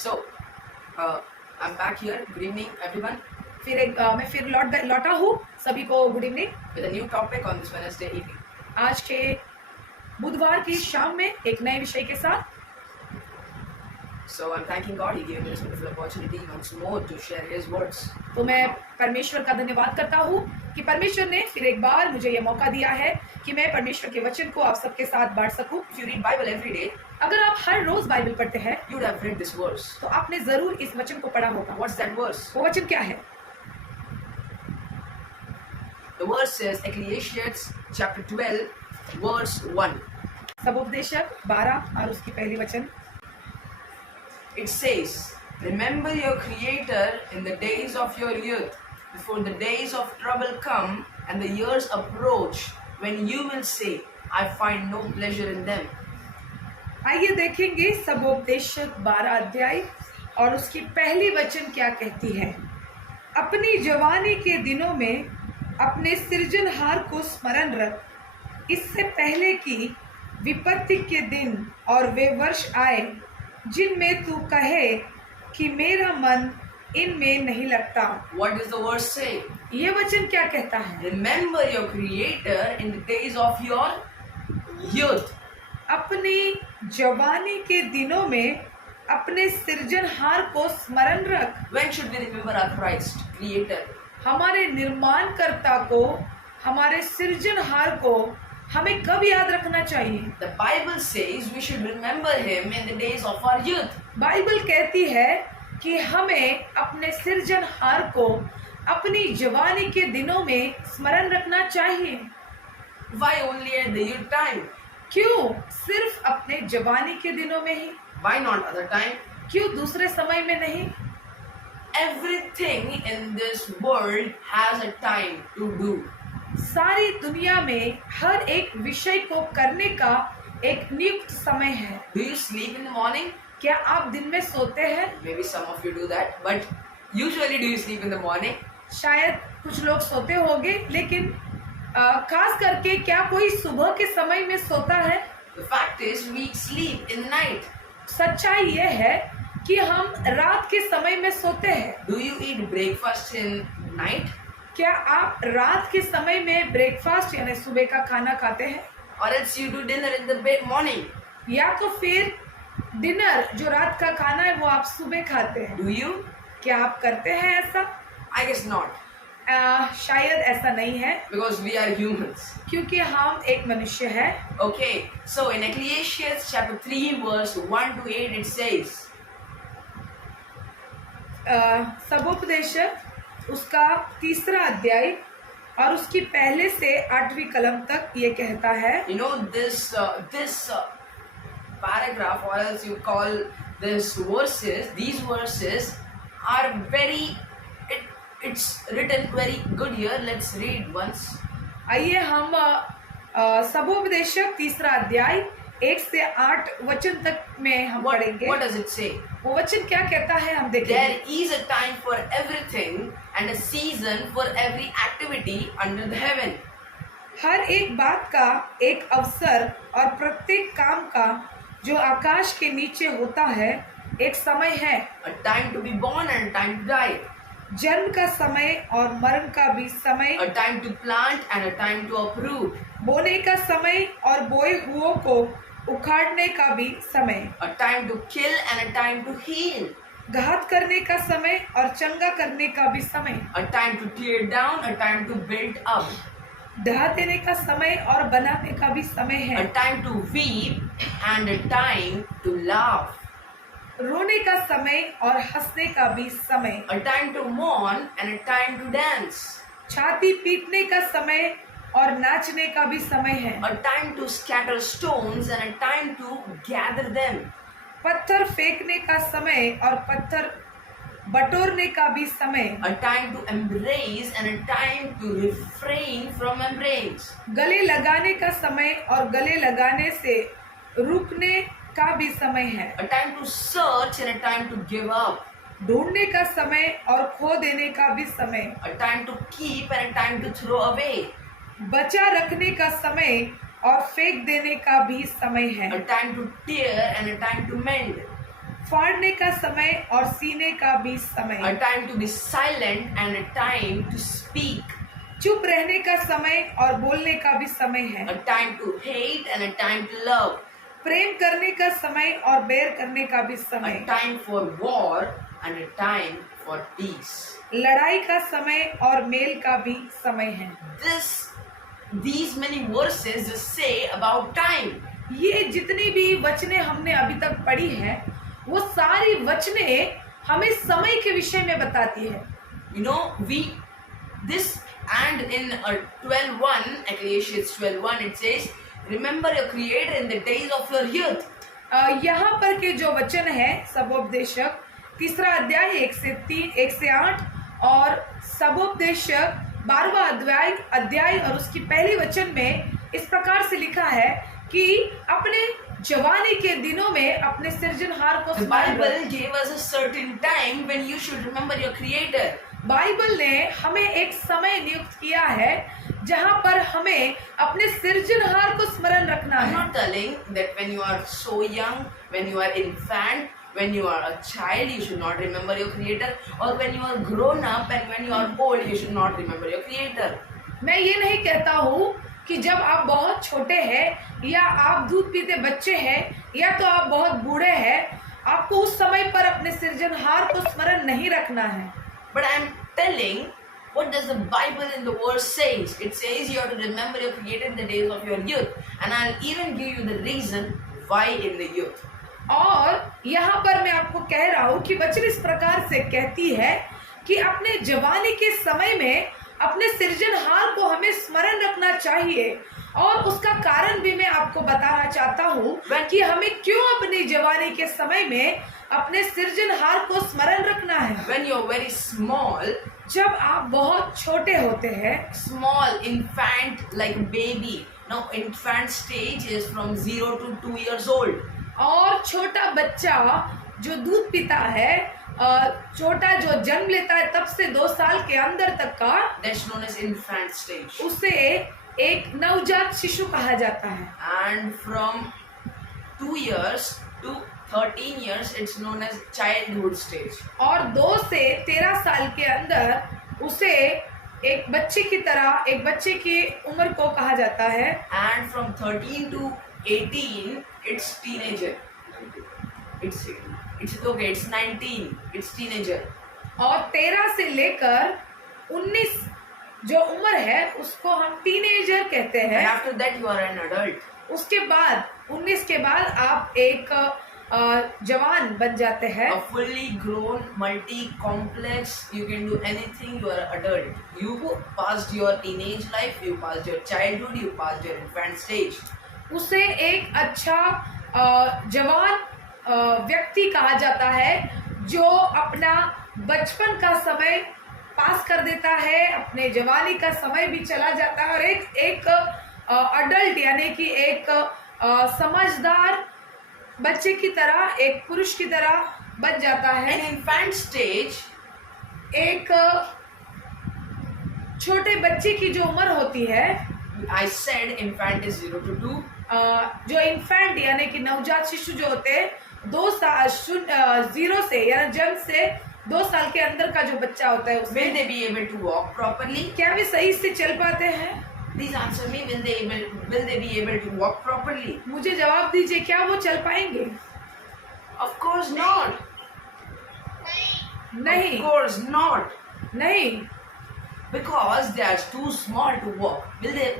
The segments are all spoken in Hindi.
So, I'm back here. Good evening, everyone, मैं फिर लौटा हूँ सभी को good evening. with a new topic on this Wednesday evening. आज के बुधवार की शाम में एक नए विषय के साथ। So, I'm thanking God. He gave me this wonderful opportunity once more to share His words. तो मैं परमेश्वर का धन्यवाद करता हूँ कि परमेश्वर ने फिर एक बार मुझे ये मौका दिया है कि मैं परमेश्वर के वचन को आप सबके साथ बांट सकूं। If you read Bible every day, अगर आप हर रोज बाइबल पढ़ते हैं you would have read this verse. तो आपने जरूर इस वचन को पढ़ा होगा। What's that verse? वो वचन क्या है? The verse says Ecclesiastes chapter 12, verse 1. सबोपदेशक 12 और उसकी पहली वचन। It says, "Remember your Creator in the days of your youth, before the days of trouble come and the years approach, when you will say, I find no pleasure in them." आइए देखेंगे सबोपदेशक 12 अध्याय और उसकी पहली वचन क्या कहती है। अपनी जवानी के दिनों में अपने सृजनहार को स्मरण रख, इससे पहले कि विपत्ति के दिन और वे वर्ष आए जिनमें तू कहे कि मेरा मन इनमें नहीं लगता। What does the verse say? ये वचन क्या कहता है? Remember your Creator in the days of your youth. अपनी जवानी के दिनों में अपने सृजनहार को स्मरण रख। When should we remember our Christ, Creator? हमारे निर्माणकर्ता को, हमारे सृजनहार को हमें कब याद रखना चाहिए? The Bible says we should remember Him in the days of our youth. Bible कहती है कि हमें अपने सृजनहार को अपनी जवानी के दिनों में स्मरण रखना चाहिए। Why only at the youth time? क्यों सिर्फ अपने जवानी के दिनों में ही? Why not other time? क्यों दूसरे समय में नहीं? Everything in this world has a time to do. सारी दुनिया में हर एक विषय को करने का एक नियुक्त समय है। Do you sleep in the morning? क्या आप दिन में सोते हैं? Maybe some of you do that, but usually do you sleep in the morning? शायद कुछ लोग सोते होंगे, लेकिन खास करके क्या कोई सुबह के समय में सोता है? The fact is we sleep in the night. सच्चाई ये है कि हम रात के समय में सोते हैं। Do you eat breakfast in night? क्या आप रात के समय में ब्रेकफास्ट यानी सुबह का खाना खाते हैं? Or else you do dinner in the morning? या तो फिर डिनर जो रात का खाना है वो आप सुबह खाते हैं? Do you? क्या आप करते हैं ऐसा? I guess not. शायद ऐसा नहीं है, Because we are humans. क्योंकि हम एक मनुष्य है। Okay, so in Ecclesiastes chapter 3 verse 1 to 8 it says, सबोपदेशक उसका 3 अध्याय और उसकी पहले से 8वीं कलम तक ये कहता है। you know this paragraph, or else you call this verses, these verses are very, it's written very good here. Let's read once. आइए हम सबोपदेशक 3 अध्याय 1 से 8 वचन तक में हम पढ़ेंगे। What does it say? वो वचन क्या कहता है हम देखेंगे। There is a time for everything and a season for every activity under the heaven. हर एक बात का एक अवसर और प्रत्येक काम का जो आकाश के नीचे होता है एक समय है। A time to be born and a time to die. जन्म का समय और मरण का भी समय। A time to plant and a time to uproot. बोने का समय और बोए हुओं को उखाड़ने का भी समय। A time to kill and a time to heal. घात करने का समय और चंगा करने का भी समय। A time to tear down, a time to build up. ढहा देने का समय और बनाने का भी समय A है। time to weep and a time to laugh. रोने का समय और हंसने का भी समय। A time to mourn and a time to dance. छाती पीटने का समय और नाचने का भी समय है। A time to scatter stones and a time to gather them. पत्थर फेंकने का समय और पत्थर बटोरने का भी समय। A time to embrace and a time to refrain from embrace. गले लगाने का समय और गले लगाने से रुकने का भी समय है। A time to search and a time to give up. ढूंढने का समय और खो देने का भी समय। A time to keep and a time to throw away. बचा रखने का समय और फेंक देने का भी समय है। A time to tear and a time to mend. फाड़ने का समय और सीने का भी a समय, time to be silent and a time to speak, चुप रहने का समय और बोलने का भी समय है, a time to hate and a time to love, प्रेम करने का समय और बैर करने का भी a समय, time for war and a time for peace. लड़ाई का समय और मेल का भी समय है। These many verses just say about time. ये जितनी भी वचने हमने अभी तक पढ़ी हैं, वो सारी वचने हमें समय के विषय में बताती है। You know, this and in 12:1, Ecclesiastes 12:1, it says, remember your creator in the days of your youth. यहाँ पर के जो वचन है सबोपदेशक 3 अध्याय 1 से 8 और सबोपदेशक 12वां अध्याय और उसकी पहली वचन में इस प्रकार से लिखा है कि अपने जवानी के दिनों में अपने सृजनहार को The स्मरण Bible रख। gave us a certain time when you should remember your creator. Bible ने हमें एक समय नियुक्त किया है जहां पर हमें अपने सृजनहार को स्मरण रखना I'm है। not telling that when you are so young, when you are infant, when you are a child, you should not remember your creator, or when you are grown up and when you are old, you should not remember your creator. मैं ये नहीं कहता हूँ कि जब आप बहुत छोटे हैं या आप दूध पीते बच्चे हैं या तो आप बहुत बूढ़े हैं, आपको उस समय पर अपने सृजनहार को स्मरण नहीं रखना है। But I am telling what does the Bible in the verse says. It says you have to remember your creator in the days of your youth, and I'll even give you the reason why in the youth. और यहाँ पर मैं आपको कह रहा हूँ कि वचन इस प्रकार से कहती है कि अपने जवानी के समय में अपने सृजनहार को हमें स्मरण रखना चाहिए और उसका कारण भी मैं आपको बताना चाहता हूँ कि हमें क्यों अपनी जवानी के समय में अपने सृजनहार को स्मरण रखना है। When you're very small, जब आप बहुत छोटे होते हैं, small infant like baby. Now infant stage is from 0 to 2 years old. और छोटा बच्चा जो दूध पीता है, छोटा जो जन्म लेता है तब से 2 साल के अंदर तक का, That's known as infant stage. उसे एक नवजात शिशु कहा जाता है। And from 2 years to 13 years, it's known as childhood stage. और 2 से 13 साल के अंदर उसे एक बच्चे की तरह, एक बच्चे की उम्र को कहा जाता है। And from 13 to 18, it's teenager. It's 19. It's teenager. और 13 से लेकर 19 जो उम्र है उसको हम टीनेजर कहते And हैं। after that, you are an adult. उसके बाद 19 के बाद आप एक जवान बन जाते हैं। A fully grown, multi-complex, you can do anything, you are an adult. You passed your teenage life, you passed your childhood, you passed your infant stage. उसे एक अच्छा जवान व्यक्ति कहा जाता है जो अपना बचपन का समय पास कर देता है, अपने जवानी का समय भी चला जाता है और एक अडल्ट यानी कि एक समझदार बच्चे की तरह, एक पुरुष की तरह बन जाता है। An infant stage, एक छोटे बच्चे की जो उम्र होती है, I said infant is 0 to 2. जो इन्फेंट यानी कि नवजात शिशु जो होते हैं 0 से यानी जन्म से 2 साल के अंदर का जो बच्चा होता है Will उसमें they be able to walk properly? क्या वे सही से चल पाते हैं? Please answer me. Will they be able to walk properly? मुझे जवाब दीजिए, क्या वो चल पाएंगे? Of course not. नहीं, Of course not. नहीं, Because they are too small to walk. Will they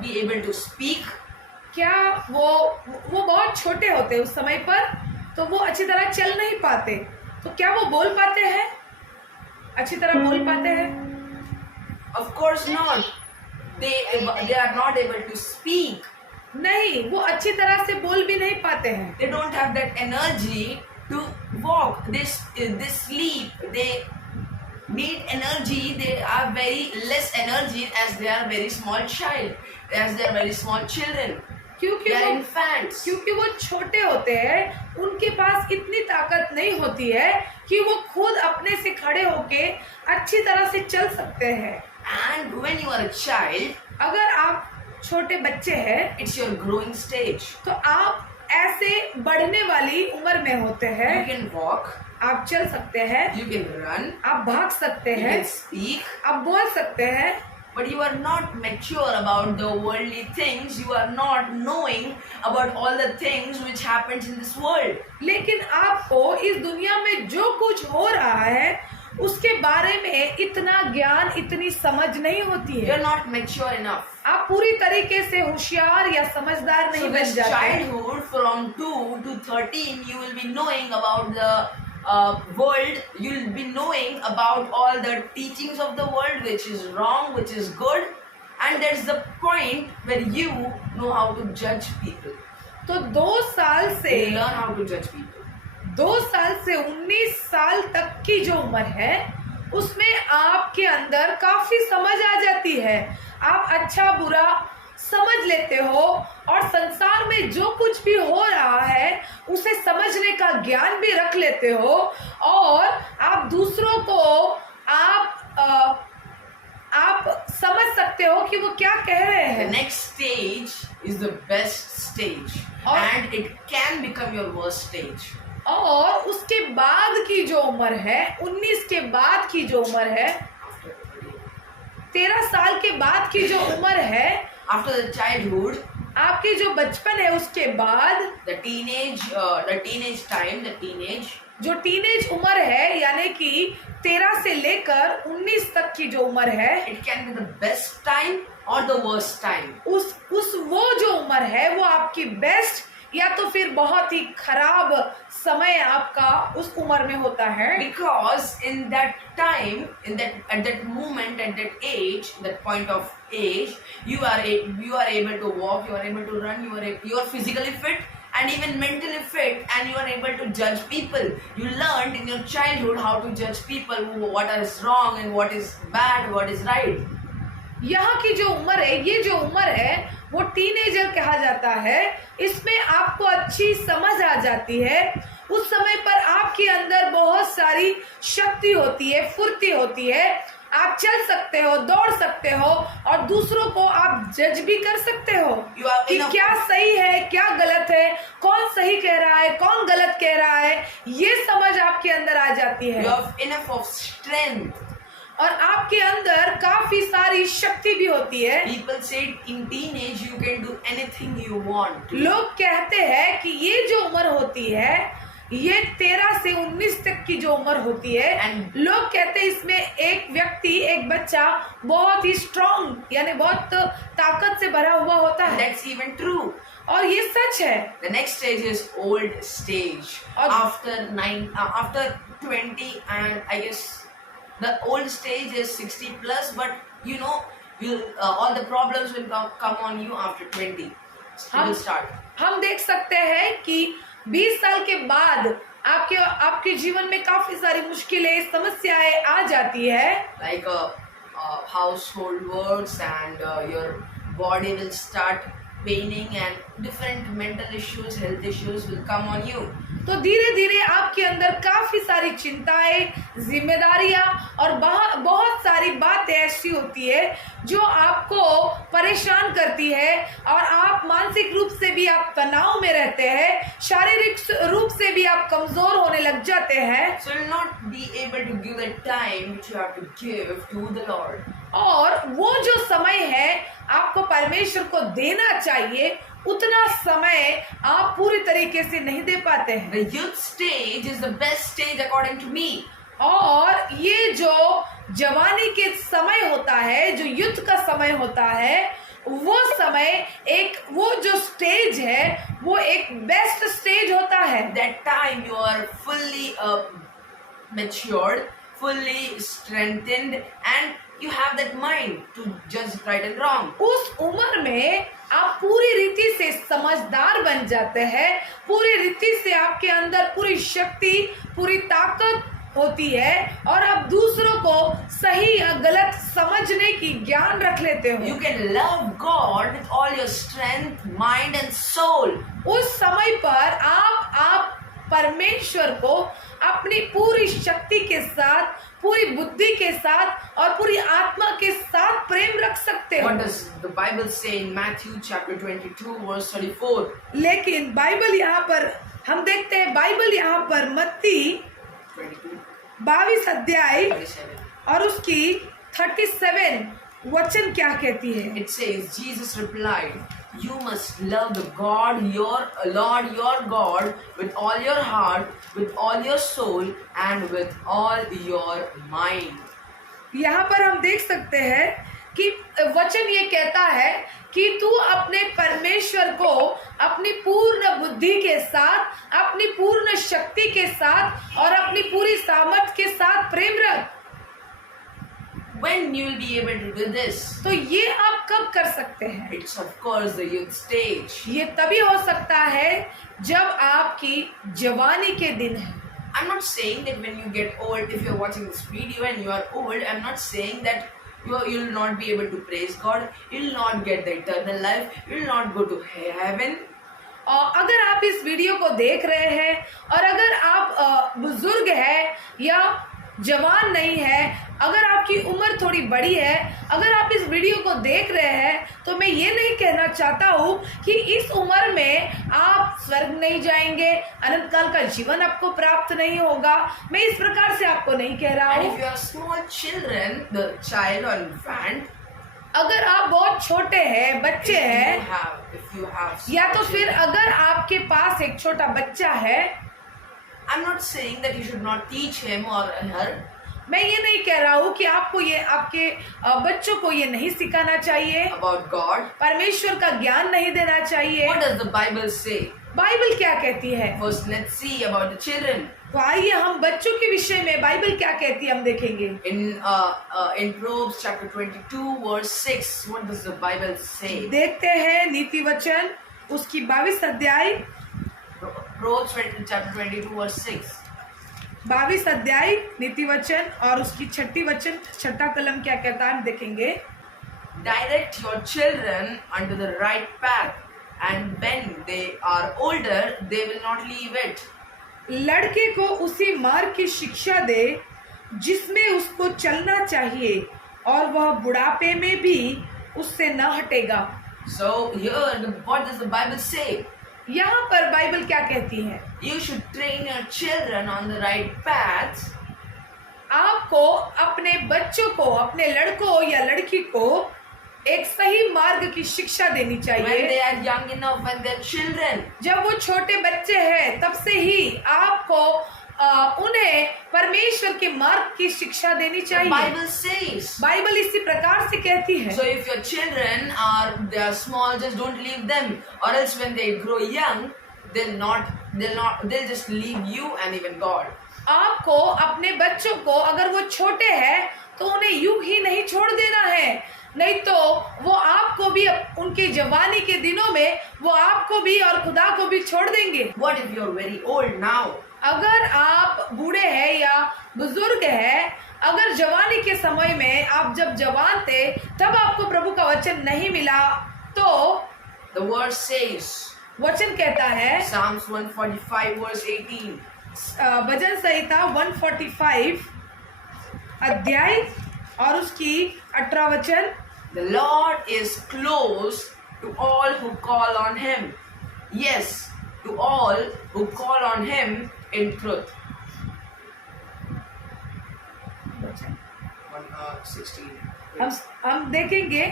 be able to speak? क्या वो बहुत छोटे होते हैं उस समय पर, तो वो अच्छी तरह चल नहीं पाते, तो क्या वो बोल पाते हैं, अच्छी तरह बोल पाते हैं? Of course not. They are not able to speak. नहीं, वो अच्छी तरह से बोल भी नहीं पाते हैं। They don't have that energy to walk. They sleep. They need energy. They are very less energy as they are very small child, as they are very small children. क्योंकि They are वो infants. क्योंकि वो छोटे होते हैं, उनके पास इतनी ताकत नहीं होती है कि वो खुद अपने से खड़े होके अच्छी तरह से चल सकते हैं। And when you are a child, अगर आप छोटे बच्चे हैं it's your growing stage. तो आप ऐसे बढ़ने वाली उम्र में होते You हैं। can walk, आप चल सकते हैं, you can run, आप भाग सकते you हैं, can speak, आप बोल सकते हैं, but you are not mature about the worldly things. You are not knowing about all the things which happens in this world. लेकिन आपको इस दुनिया में जो कुछ हो रहा है उसके बारे में इतना ज्ञान, इतनी समझ नहीं होती You है। are not mature enough. आप पूरी तरीके से होशियार या समझदार नहीं So बन this जाते। childhood from 2 to 13, you will be knowing about the world. You will be knowing about all the teachings of the world, which is wrong, which is good, and that's the point where you know how to judge people. तो 2 साल से You learn how to judge people. 2 साल से 19 साल तक की जो उम्र है उसमें आपके अंदर काफी समझ आ जाती है। आप अच्छा बुरा समझ लेते हो और संसार में जो कुछ भी हो रहा है उसे समझने का ज्ञान भी रख लेते हो और आप दूसरों को आप समझ सकते हो कि वो क्या कह रहे The हैं। next stage is the best stage, and it can become your worst stage. और उसके बाद की जो उम्र है 19 के बाद की जो उम्र है, 13 साल के बाद की जो उम्र है, After the childhood, आपके जो बचपन है उसके बाद the teenage time, the teenage, जो टीनेज उम्र है यानी कि 13 से लेकर 19 तक की जो उम्र है, it can be the best time or the worst time. उस वो जो उम्र है वो आपकी बेस्ट या तो फिर बहुत ही खराब समय आपका उस उम्र में होता है। Because in that time, at that moment, at that age, that point of age, you are able to walk, you are able to run, you are physically fit and even mentally fit, and you are able to judge people. You learned in your childhood how to judge people, what is wrong and what is bad, what is right. यहाँ की जो उम्र है, ये जो उम्र है वो टीनेजर कहा जाता है। इसमें आपको अच्छी समझ आ जाती है। उस समय पर आपके अंदर बहुत सारी शक्ति होती है, फुर्ती होती है। आप चल सकते हो, दौड़ सकते हो और दूसरों को आप जज भी कर सकते हो कि क्या सही है, क्या गलत है, कौन सही कह रहा है, कौन गलत कह रहा है, ये समझ आपके अंदर आ जाती है। You have enough of strength. और आपके अंदर काफी सारी शक्ति भी होती है। People said in teenage you can do anything you want. लोग कहते हैं कि ये जो उम्र होती है ये 13 से 19 तक की जो उम्र होती है, And- लोग कहते हैं इसमें एक व्यक्ति, एक बच्चा बहुत ही स्ट्रांग यानी बहुत ताकत से भरा हुआ होता है। That's even true. और ये सच है। The next stage is old stage. और- After 20, and I guess the old stage is 60 plus, but you know, all the problems will come on you after 20. You will start. हम देख सकते हैं कि 20 साल के बाद आपके जीवन में काफी सारी मुश्किलें, समस्याएं आ जाती है। Like household works, and your body will start paining, and different mental issues, health issues will come on you. तो धीरे धीरे आपके अंदर काफी सारी चिंताएं, जिम्मेदारियां और बहुत सारी बातें ऐसी होती है जो आपको परेशान करती है और आप मानसिक रूप से भी आप तनाव में रहते हैं, शारीरिक रूप से भी आप कमजोर होने लग जाते हैं। So you will not be able to give the time which you have to give to the Lord. और वो जो समय है आपको परमेश्वर को देना चाहिए, उतना समय आप पूरी तरीके से नहीं दे पाते हैं। The youth stage is the best stage according to me. और ये जो जवानी के समय होता है, जो युद्ध का समय होता है, वो समय वो जो स्टेज है वो एक बेस्ट स्टेज होता है। That time you are fully matured, fully strengthened, and you have that mind to judge right and wrong. उस उम्र में आप पूरी रीति से समझदार बन जाते हैं, पूरी रीति से आपके अंदर पूरी शक्ति, पूरी ताकत होती है और आप दूसरों को सही या गलत समझने की ज्ञान रख लेते हो। You can love God with all your strength, mind and soul. उस समय पर आप परमेश्वर को अपनी पूरी शक्ति के साथ, पूरी बुद्धि के साथ और पूरी आत्मा के साथ प्रेम रख सकते हो। What does the Bible say in Matthew chapter 22 verse 34? लेकिन बाइबल यहाँ पर हम देखते हैं, बाइबल यहाँ पर मत्ती 22, 22 अध्याय 37. और उसकी 37 वचन क्या कहती है? It says, Jesus replied, "You must love the Lord your God with all your heart, with all your soul, and with all your mind." यहाँ पर हम देख सकते हैं कि वचन ये कहता है कि तू अपने परमेश्वर को अपनी पूर्ण बुद्धि के साथ, अपनी पूर्ण शक्ति के साथ और अपनी पूरी सामर्थ के साथ प्रेम रख। When you will be able to do this? तो ये आप कब कर सकते हैं? It's of course the youth stage. ये तभी हो सकता है जब आपकी जवानी के दिन है। I'm not saying that when you get old, if you're watching this video and you are old, I'm not saying that you'll not be able to praise God, you'll not get the eternal life, you'll not go to heaven. और अगर आप इस वीडियो को देख रहे हैं और अगर आप बुजुर्ग हैं या जवान नहीं है, अगर आपकी उम्र थोड़ी बड़ी है, अगर आप इस वीडियो को देख रहे हैं, तो मैं ये नहीं कहना चाहता हूँ कि इस उम्र में आप स्वर्ग नहीं जाएंगे, अनंत काल का जीवन आपको प्राप्त नहीं होगा। मैं इस प्रकार से आपको नहीं कह रहा And हूँ। if you are small children, the child or infant, अगर आप बहुत छोटे हैं, बच्चे हैं, if you have या तो small फिर children, अगर आपके पास एक छोटा बच्चा है, I'm not saying that you should not teach him or her. मैं ये नहीं कह रहा हूँ कि आपको ये आपके बच्चों को ये नहीं सिखाना चाहिए, About God. परमेश्वर का ज्ञान नहीं देना चाहिए। What does the Bible say? Bible क्या कहती है? First, let's see about the children. तो आइए हम बच्चों के विषय में बाइबल क्या कहती है हम देखेंगे। In Proverbs chapter 22 verse 6, what does the Bible say? देखते हैं नीति वचन उसकी 22 अध्याय, Proverbs chapter 22 verse 6. 22 अध्याय नीति वचन और उसकी छठी वचन, छठा कलम क्या कहता है हम देखेंगे। Direct your children unto the right path, and when they are older, they will not leave it. लड़के को उसी मार्ग की शिक्षा दे जिसमें उसको चलना चाहिए, और वह बुढ़ापे में भी उससे न हटेगा। So here, what does the Bible say? यहाँ पर बाइबल क्या कहती है? You should train your children on the right path. आपको अपने बच्चों को, अपने लड़कों या लड़की को एक सही मार्ग की शिक्षा देनी When चाहिए। they are young enough, when they're children. जब वो छोटे बच्चे हैं तब से ही आपको उन्हें परमेश्वर के मार्ग की शिक्षा देनी The चाहिए। Bible says. बाइबल इसी प्रकार से कहती है। So if your children they are small, just don't leave them, or else when they grow young, they'll just leave you and even God. आपको अपने बच्चों को, अगर वो छोटे हैं तो उन्हें यूं ही नहीं छोड़ देना है, नहीं तो वो आपको भी उनके जवानी के दिनों में वो आपको भी और खुदा को भी छोड़ देंगे। What if you're very old now? अगर आप बूढ़े हैं या बुजुर्ग हैं, अगर जवानी के समय में आप जब जवान थे तब आपको प्रभु का वचन नहीं मिला, तो The word says, वचन कहता है, Psalms 145 verse 18. भजन संहिता 145 अध्याय और उसकी 18 वचन। The Lord is close to all who call on Him. Yes, to all who call on Him in truth. 16. हम देखेंगे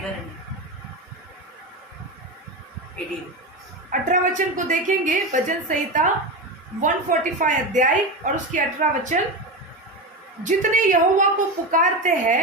18. 18 वचन को देखेंगे, भजन संहिता 145 अध्याय और उसकी 18 वचन। जितने यहोवा को पुकारते हैं,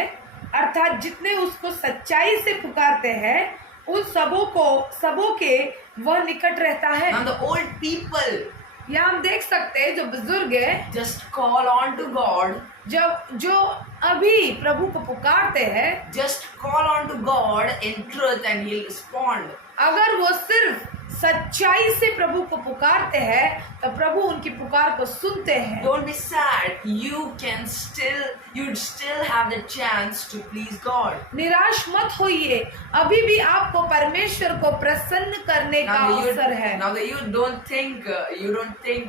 अर्थात जितने उसको सच्चाई से पुकारते हैं, उन सबों के वह निकट रहता है। Now the old people यहाँ हम देख सकते हैं जो बुजुर्ग है, just call on to God. जो अभी प्रभु को पुकारते हैं, Just call on to God in truth and He'll respond. अगर वो सिर्फ सच्चाई से प्रभु को पुकारते हैं तो प्रभु उनकी पुकार को सुनते हैं। Don't be sad. You can still you'd still have the chance to please God. निराश मत होइए, अभी भी आपको परमेश्वर को प्रसन्न करने का अवसर है। Now the youth don't think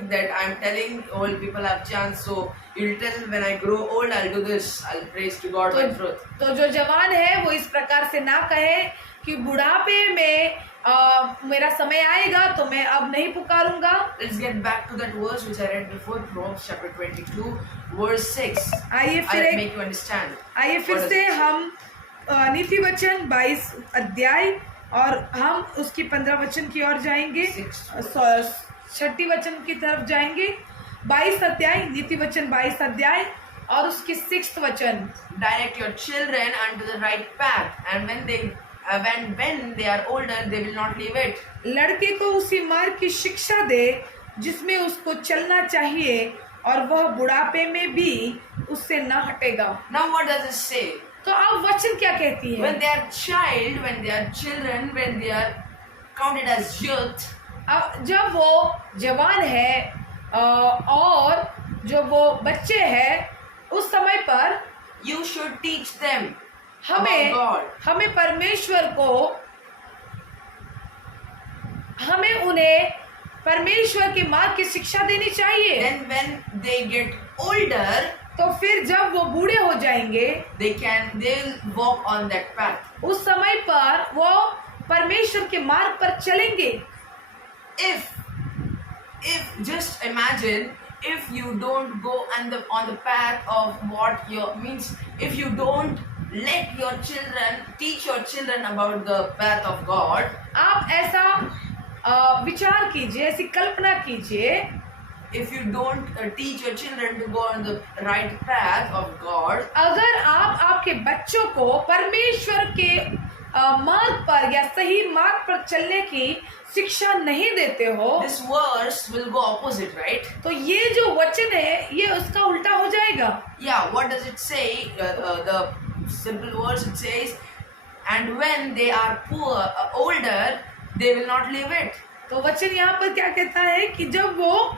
that I'm telling old people have chance, so you'll tell when I grow old I'll do this, I'll praise to God with truth. तो जो जवान है वो इस प्रकार से ना कहे कि बुढ़ापे में मेरा समय आएगा तो मैं अब नहीं पुकारूंगा। Let's get back to that verse which I read before, Proverbs chapter 22 verse 6. I'll make you understand. आइए फिर से हम नीति वचन 22 अध्याय और हम उसकी 15 वचन की ओर जाएंगे, 6 वचन की तरफ जाएंगे। 22 अध्याय, नीति वचन 22 अध्याय और उसकी 6 वचन। Direct your children unto the right path, and when they are older they will not leave it. लड़के को उसी मार्ग की शिक्षा दे जिसमें उसको चलना चाहिए और वह बुढ़ापे में भी उससे न हटेगा। Now what does it say? तो अब वचन क्या कहती है? When they are children, when they are counted as youth, अब जब वो जवान है और जो वो बच्चे हैं उस समय पर you should teach them about God. हमें परमेश्वर को, हमें उन्हें परमेश्वर के मार्ग की शिक्षा देनी चाहिए। Then when they get older, तो फिर जब वो बूढ़े हो जाएंगे they'll walk on that path. उस समय पर वो परमेश्वर के मार्ग पर चलेंगे। If just imagine, if you don't go on the path of what your means, if you don't let your children teach your children about the path of God, आप ऐसा विचार कीजिए, ऐसी कल्पना कीजिए, if you don't teach your children to go on the right path of God, अगर आप आपके बच्चों को परमेश्वर के मार्ग पर या सही मार्ग पर चलने की शिक्षा नहीं देते हो, this verse will go opposite, right? तो ये जो वचन है ये उसका उल्टा हो जाएगा। Yeah, what does it say? The simple verse, it says, and when they are older, they will not leave it. तो वचन यहाँ पर क्या कहता है कि जब वह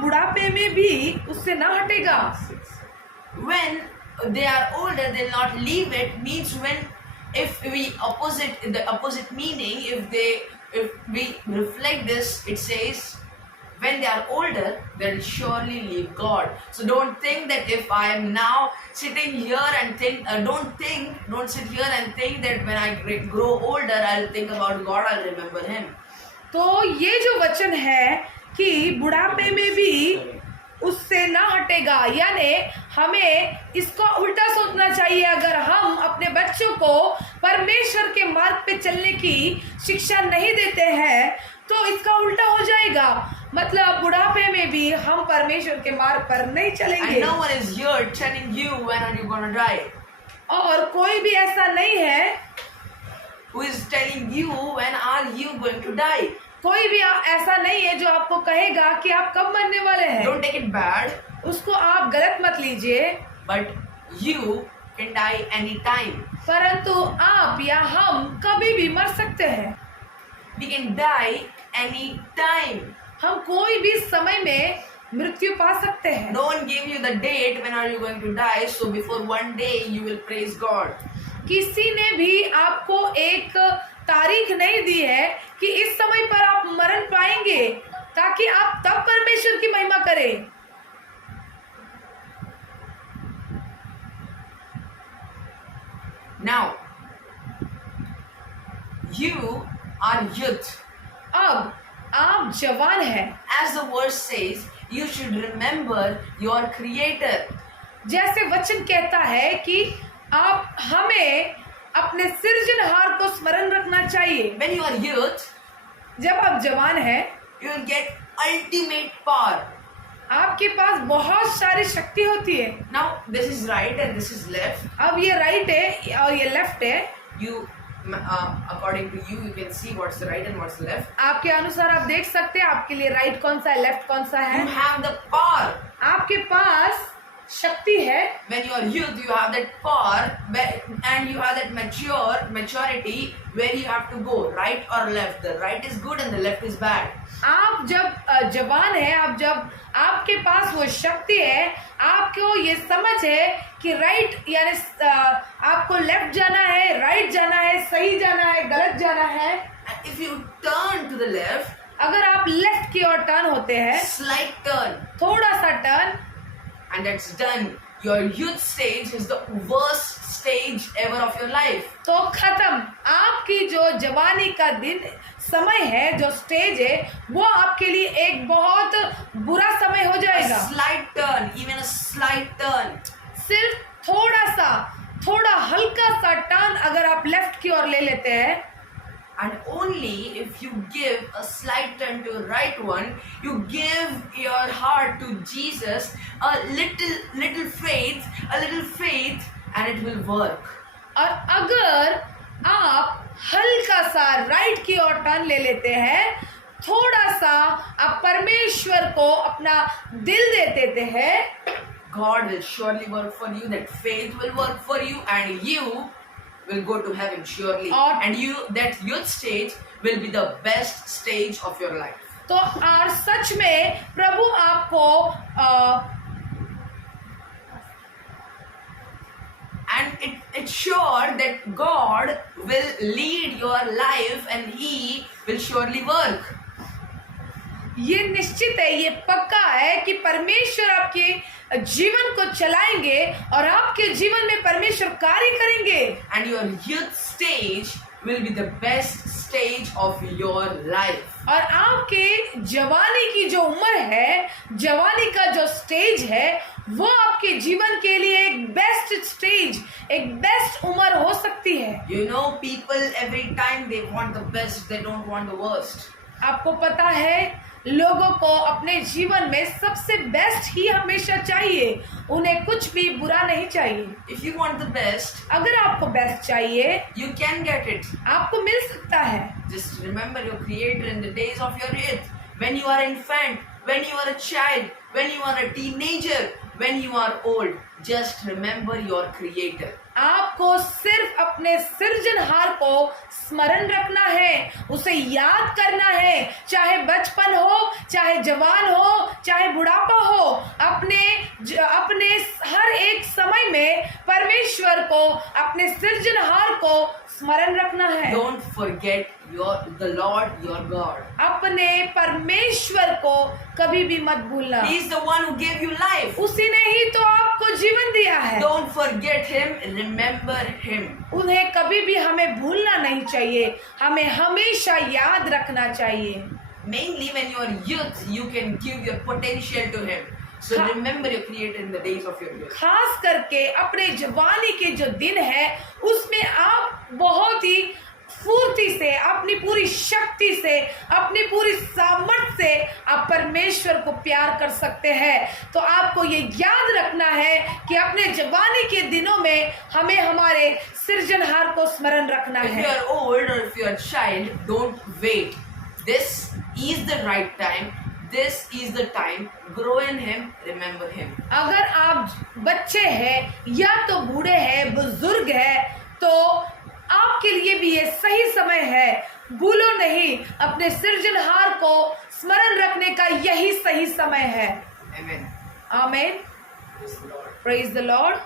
बुढ़ापे में भी उससे ना हटेगा। When they are older, they will not leave it means if we opposite meaning, if we reflect this, it says when they are older, they will surely leave God. So don't think that if I am now sitting here and think, don't sit here and think that when I grow older, I'll think about God, I'll remember Him. तो ये जो वचन है कि बुढ़ापे में भी उससे ना हटेगा, यानी हमें इसका उल्टा सोचना चाहिए। अगर हम अपने बच्चों को परमेश्वर के मार्ग पे चलने की शिक्षा नहीं देते हैं तो इसका उल्टा हो जाएगा, मतलब बुढ़ापे में भी हम परमेश्वर के मार्ग पर नहीं चलेंगे। And no one is here telling you when are you going to die. और कोई भी ऐसा नहीं है who is telling you when are you going to die. कोई भी ऐसा नहीं है जो आपको कहेगा कि आप कब मरने वाले हैं। Don't take it bad. उसको आप गलत मत लीजिए। But you can die any time. परंतु आप या हम कभी भी मर सकते हैं। We can die any time. हम कोई भी समय में मृत्यु पा सकते हैं। No one gave you the date when are you going to die, so before one day you will praise God. किसी ने भी आपको एक तारीख नहीं दी है कि इस समय पर आप मरण पाएंगे ताकि आप तब परमेश्वर की महिमा करें। Now, you are youth. अब आप जवान हैं। As the verse says, you should remember your Creator. जैसे वचन कहता है कि आप हमें अपने सृजनहार को स्मरण रखना चाहिए। When you are youth, जब आप जवान हैं, you will get ultimate power. आपके पास बहुत सारी शक्ति होती है। Now, this is right and this is left. अब ये राइट है और ये लेफ्ट है। You, according to you, you can see what's the right and what's the left. आपके अनुसार आप देख सकते हैं आपके लिए राइट कौन सा है, लेफ्ट कौन सा है। You have the power. आपके पास शक्ति है, when you are youth, you have that power, and you have that maturity where you have to go right or left. The right is good and the left is bad. आप जब जवान है, आप जब आपके पास वो शक्ति है, आपको ये समझ है कि राइट यानी आपको लेफ्ट जाना है, राइट जाना है, सही जाना है, गलत जाना है। And if you turn to the left, अगर आप लेफ्ट की ओर टर्न होते हैं, slight turn, थोड़ा सा turn, and that's done. Your youth stage is the worst stage ever of your life. तो खत्म। आपकी जो जवानी का दिन समय है, जो स्टेज है, वो आपके लिए एक बहुत बुरा समय हो A जाएगा। slight turn, even a slight turn, सिर्फ थोड़ा हल्का सा टर्न अगर आप लेफ्ट की ओर ले लेते हैं, and only if you give a slight turn to right one, you give your heart to Jesus, a little faith, and it will work. और अगर आप हल्का सा राइट की ओर टर्न ले लेते हैं, थोड़ा सा आप परमेश्वर को अपना दिल दे देते हैं, God will surely work for you. That faith will work for you, and you will go to heaven surely. And that youth stage will be the best stage of your life. तो और सच में प्रभु आपको and it's sure that God will lead your life and He will surely work. ये निश्चित है, ये पक्का है कि परमेश्वर आपके जीवन को चलाएंगे और आपके जीवन में परमेश्वर कार्य करेंगे। And your youth stage will be the best stage of your life. और आपके जवानी की जो उम्र है, जवानी का जो स्टेज है, वो आपके जीवन के लिए एक बेस्ट स्टेज, एक बेस्ट उम्र हो सकती है। You know, people every time they want the best, they don't want the worst. आपको पता है, लोगों को अपने जीवन में सबसे बेस्ट ही हमेशा चाहिए, उन्हें कुछ भी बुरा नहीं चाहिए। If you want the best, अगर आपको बेस्ट चाहिए, you can get it. आपको मिल सकता है। Just remember your Creator in the days of your youth, when you are infant, when you are a child, when you are a teenager, when you are old. Just remember your Creator. आपको सिर्फ अपने सृजनहार को स्मरण रखना है, उसे याद करना है, चाहे बचपन हो, चाहे जवान हो, चाहे बुढ़ापा हो, अपने हर एक समय में परमेश्वर को, अपने सृजनहार को स्मरण रखना है। Don't forget the Lord your God. अपने परमेश्वर को कभी भी मत भूलना। He is the one who gave you life. उसी ने ही तो आपको जीवन दिया है। Don't forget Him, remember Him. उन्हें कभी भी हमें भूलना नहीं चाहिए, हमें हमेशा याद रखना चाहिए। Mainly when you are youth, you can give your potential to Him. So remember your Creator in the days of your youth. खास करके अपने जवानी के जो दिन है, उसमें आप बहुत ही फुर्ती से, अपनी पूरी शक्ति से, अपनी पूरी सामर्थ से आप परमेश्वर को प्यार कर सकते हैं। तो आपको ये याद रखना है कि अपने जवानी के दिनों में हमें हमारे सृजनहार को स्मरण रखना If है। you are old or if you are a child, don't wait. This is the right time. This is the time. Grow in Him. Remember Him. अगर आप बच्चे हैं या तो बूढ़े हैं, बुजुर्ग हैं, तो आपके लिए भी ये सही समय है। भूलो नहीं, अपने सृजनहार को स्मरण रखने का यही सही समय है। Amen. आमीन। Praise the Lord. Praise the Lord.